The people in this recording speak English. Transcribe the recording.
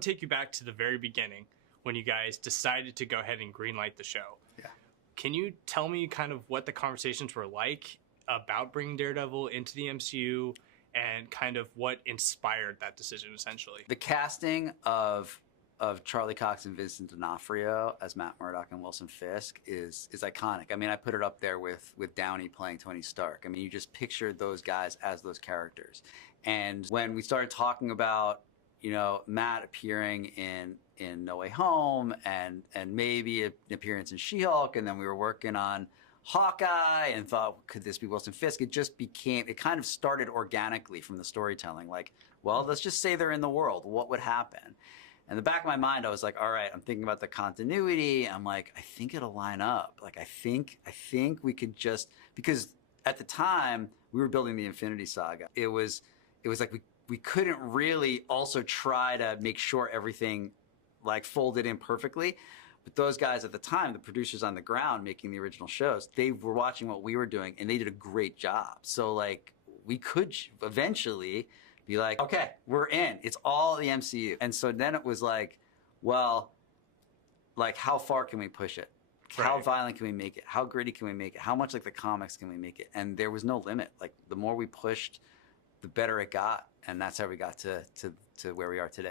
want to take you back to the very beginning when you guys decided to go ahead and greenlight the show. Yeah. Can you tell me kind of what the conversations were like about bringing Daredevil into the MCU and kind of what inspired that decision, essentially? The casting of Charlie Cox and Vincent D'Onofrio as Matt Murdock and Wilson Fisk is iconic. I mean, I put it up there with Downey playing Tony Stark. I mean, you just pictured those guys as those characters. And when we started talking about, you know, Matt appearing in No Way Home and maybe an appearance in She-Hulk, and then we were working on Hawkeye and thought, could this be Wilson Fisk? It kind of started organically from the storytelling. Like, well, let's just say they're in the world. What would happen? In the back of my mind, I was like, all right, I'm thinking about the continuity. I'm like, I think it'll line up. Like, I think we could just, because at the time we were building the Infinity Saga. It was like we couldn't really also try to make sure everything like folded in perfectly. But those guys at the time, the producers on the ground making the original shows, they were watching what we were doing and they did a great job. So like we could eventually be like, okay, we're in. It's all the MCU. And so then it was like, well, like how far can we push it? Right. How violent can we make it? How gritty can we make it? How much like the comics can we make it? And there was no limit. Like the more we pushed, the better it got. And that's how we got to where we are today.